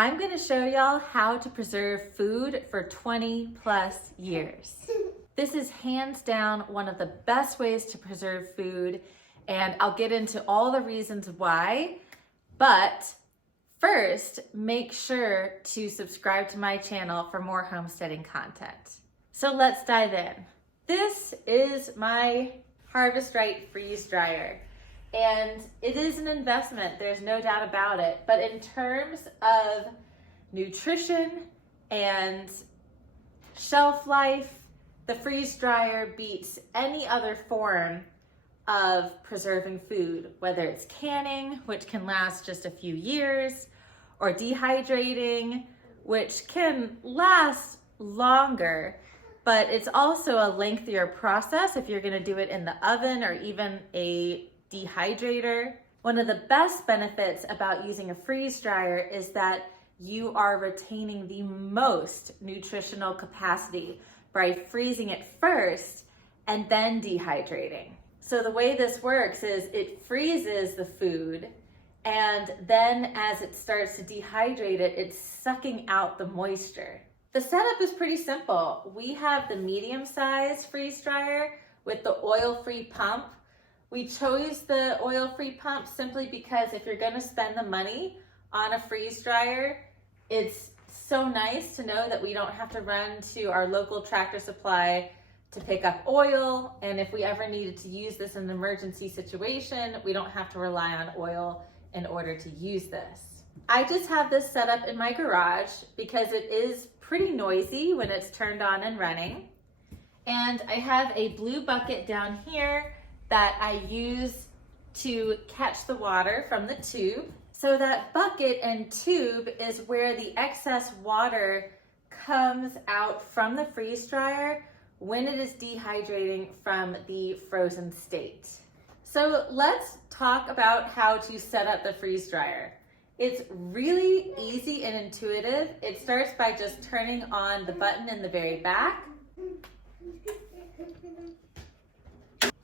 I'm gonna show y'all how to preserve food for 20 plus years. This is hands down one of the best ways to preserve food, and I'll get into all the reasons why, but first, make sure to subscribe to my channel for more homesteading content. So let's dive in. This is my Harvest Right freeze dryer. And it is an investment, there's no doubt about it. But in terms of nutrition and shelf life, the freeze dryer beats any other form of preserving food, whether it's canning, which can last just a few years, or dehydrating, which can last longer, but it's also a lengthier process if you're gonna do it in the oven or even a dehydrator. One of the best benefits about using a freeze dryer is that you are retaining the most nutritional capacity by freezing it first and then dehydrating. So the way this works is it freezes the food, and then as it starts to dehydrate it, it's sucking out the moisture. The setup is pretty simple. We have the medium-sized freeze dryer with the oil-free pump. We chose the oil-free pump simply because if you're gonna spend the money on a freeze dryer, it's so nice to know that we don't have to run to our local Tractor Supply to pick up oil. And if we ever needed to use this in an emergency situation, we don't have to rely on oil in order to use this. I just have this set up in my garage because it is pretty noisy when it's turned on and running. And I have a blue bucket down here that I use to catch the water from the tube. So that bucket and tube is where the excess water comes out from the freeze dryer when it is dehydrating from the frozen state. So let's talk about how to set up the freeze dryer. It's really easy and intuitive. It starts by just turning on the button in the very back.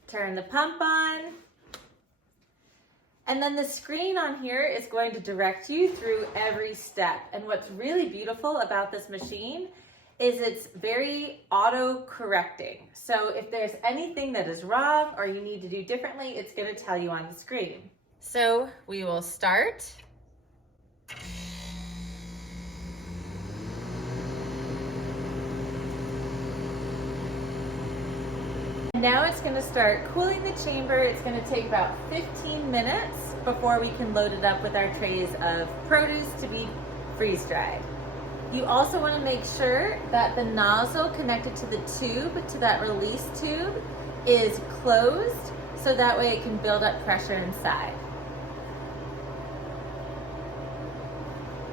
Turn the pump on, and then the screen on here is going to direct you through every step. And what's really beautiful about this machine is it's very auto-correcting. So if there's anything that is wrong or you need to do differently, it's going to tell you on the screen. So we will start. Now it's going to start cooling the chamber. It's going to take about 15 minutes before we can load it up with our trays of produce to be freeze dried. You also want to make sure that the nozzle connected to the tube, to that release tube, is closed so that way it can build up pressure inside.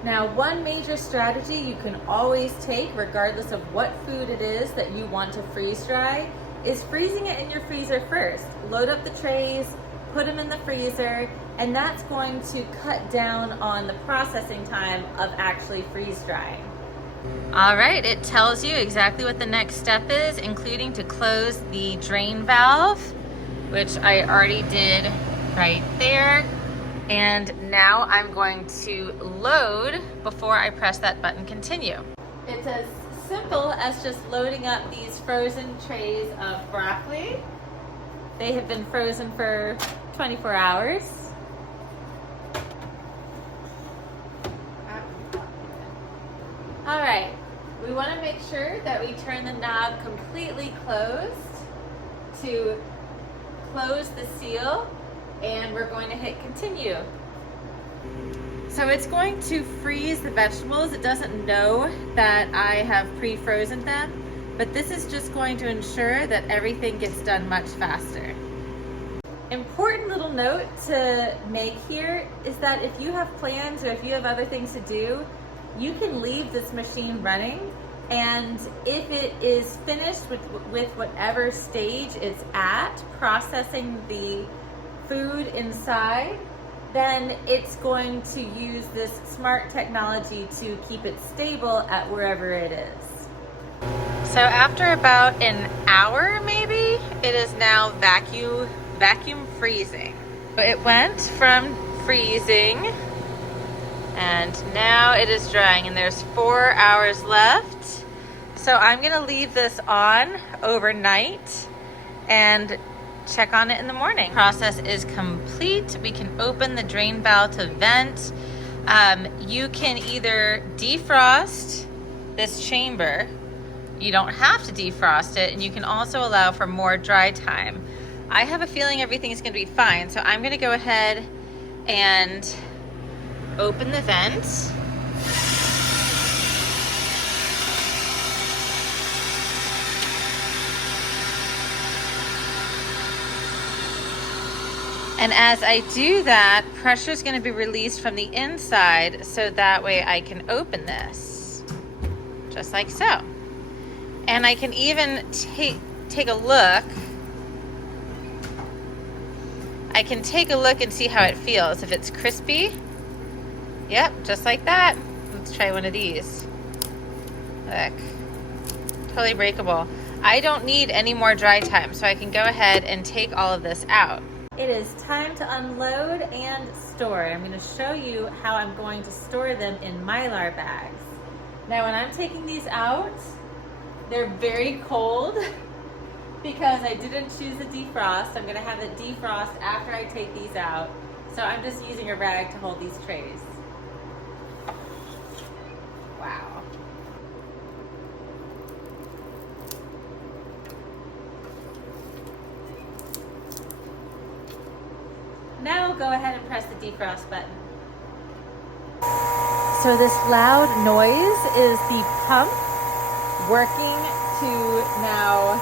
Now, one major strategy you can always take, regardless of what food it is that you want to freeze dry, is freezing it in your freezer first. Load up the trays, put them in the freezer, and that's going to cut down on the processing time of actually freeze drying. All right, it tells you exactly what the next step is, including to close the drain valve, which I already did right there. And now I'm going to load before I press that button continue. It's as simple as just loading up these frozen trays of broccoli. They have been frozen for 24 hours. All right, we want to make sure that we turn the knob completely closed to close the seal, and we're going to hit continue. So it's going to freeze the vegetables. It doesn't know that I have pre-frozen them, but this is just going to ensure that everything gets done much faster. Important little note to make here is that if you have plans or if you have other things to do, you can leave this machine running, and if it is finished with whatever stage it's at, processing the food inside, then it's going to use this smart technology to keep it stable at wherever it is. So after about an hour maybe, it is now vacuum freezing. It went from freezing And now it is drying and there's 4 hours left. So I'm gonna leave this on overnight and check on it in the morning. Process is complete. We can open the drain valve to vent. You can either defrost this chamber. You don't have to defrost it, and you can also allow for more dry time. I have a feeling everything's gonna be fine, so I'm gonna go ahead and open the vent. And as I do that, pressure is going to be released from the inside, so that way I can open this, just like so. And I can even take a look. I can take a look and see how it feels. If it's crispy, yep, just like that. Let's try one of these. Look, totally breakable. I don't need any more dry time, so I can go ahead and take all of this out. It is time to unload and store. I'm going to show you how I'm going to store them in Mylar bags. Now when I'm taking these out, they're very cold because I didn't choose a defrost. I'm going to have it defrost after I take these out. So I'm just using a rag to hold these trays. Wow. Now we'll go ahead and press the defrost button. So this loud noise is the pump working to now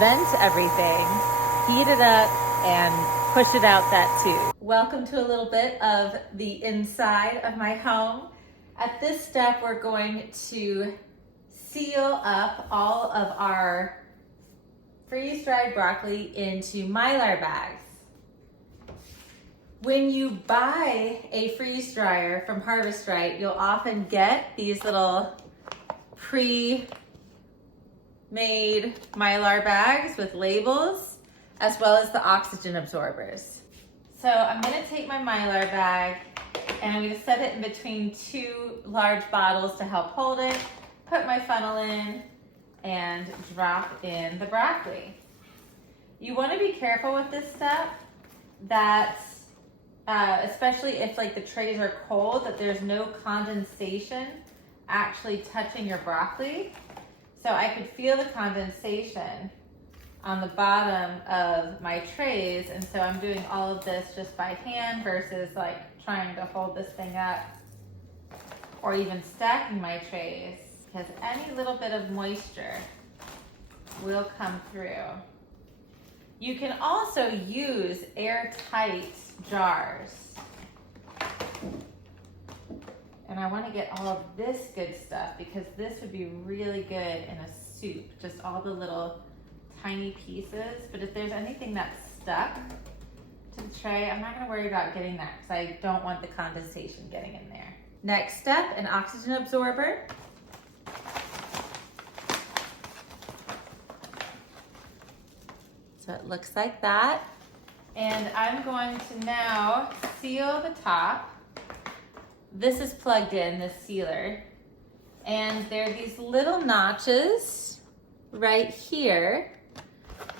vent everything, heat it up, and push it out that tube. Welcome to a little bit of the inside of my home. At this step, we're going to seal up all of our freeze-dried broccoli into Mylar bags. When you buy a freeze dryer from Harvest Right, you'll often get these little pre-made Mylar bags with labels, as well as the oxygen absorbers. So I'm gonna take my Mylar bag and I'm gonna set it in between 2 large bottles to help hold it, put my funnel in, and drop in the broccoli. You wanna be careful with this step that especially if like the trays are cold, that there's no condensation actually touching your broccoli. So I could feel the condensation on the bottom of my trays, and so I'm doing all of this just by hand versus like trying to hold this thing up or even stacking my trays, because any little bit of moisture will come through. You can also use airtight jars. And I want to get all of this good stuff because this would be really good in a soup, just all the little tiny pieces. But if there's anything that's stuck to the tray, I'm not going to worry about getting that because I don't want the condensation getting in there. Next step, an oxygen absorber. So it looks like that. And I'm going to now seal the top. This is plugged in, this sealer. And there are these little notches right here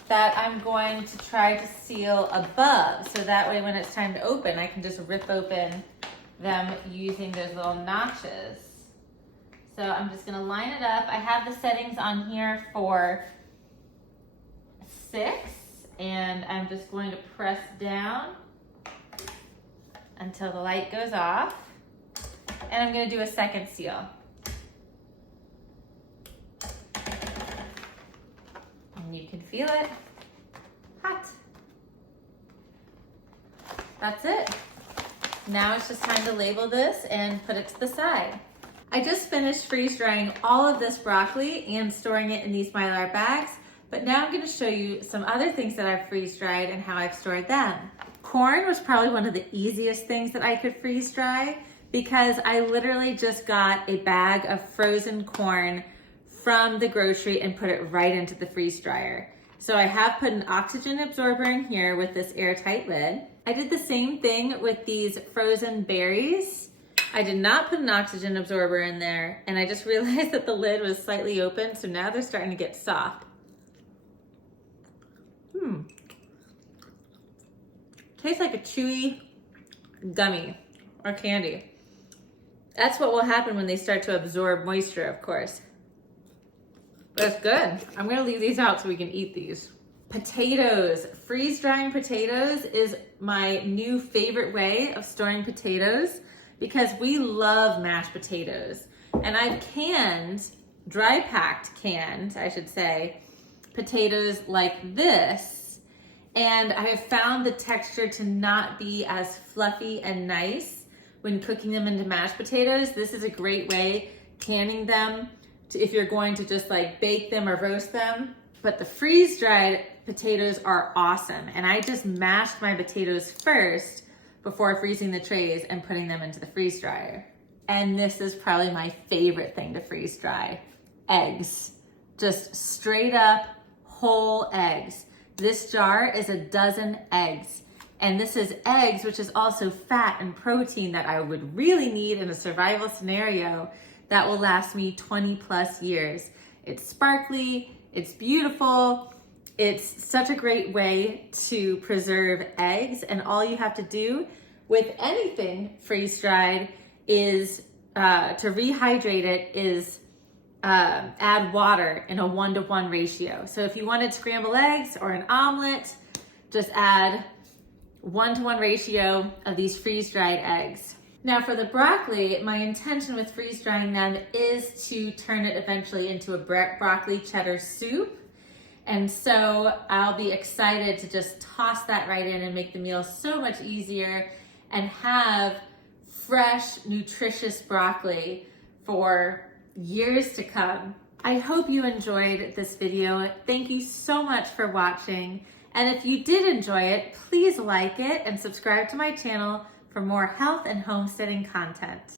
that I'm going to try to seal above. So that way when it's time to open, I can just rip open them using those little notches. So I'm just gonna line it up. I have the settings on here for 6, and I'm just going to press down until the light goes off. And I'm gonna do a second seal. And you can feel it, hot. That's it. Now it's just time to label this and put it to the side. I just finished freeze drying all of this broccoli and storing it in these Mylar bags, but now I'm gonna show you some other things that I've freeze dried and how I've stored them. Corn was probably one of the easiest things that I could freeze dry because I literally just got a bag of frozen corn from the grocery and put it right into the freeze dryer. So I have put an oxygen absorber in here with this airtight lid. I did the same thing with these frozen berries I did not put an oxygen absorber in there, and I just realized that the lid was slightly open, so now they're starting to get soft. Tastes like a chewy gummy or candy. That's what will happen when they start to absorb moisture, of course. But it's good. I'm gonna leave these out so we can eat these. Potatoes. Freeze drying potatoes is my new favorite way of storing potatoes because we love mashed potatoes. And I've dry packed canned, I should say, potatoes like this. And I have found the texture to not be as fluffy and nice when cooking them into mashed potatoes. This is a great way, canning them, if you're going to just like bake them or roast them. But the freeze-dried potatoes are awesome. And I just mashed my potatoes first before freezing the trays and putting them into the freeze dryer. And this is probably my favorite thing to freeze dry, eggs. Just straight up whole eggs. This jar is a dozen eggs. And this is eggs, which is also fat and protein that I would really need in a survival scenario that will last me 20 plus years. It's sparkly, it's beautiful. It's such a great way to preserve eggs, and all you have to do with anything freeze-dried is to rehydrate it is add water in a 1-to-1 ratio. So if you wanted scrambled eggs or an omelet, just add 1-to-1 ratio of these freeze-dried eggs. Now for the broccoli, my intention with freeze drying them is to turn it eventually into a broccoli cheddar soup. And so I'll be excited to just toss that right in and make the meal so much easier and have fresh, nutritious broccoli for years to come. I hope you enjoyed this video. Thank you so much for watching. And if you did enjoy it, please like it and subscribe to my channel for more health and homesteading content.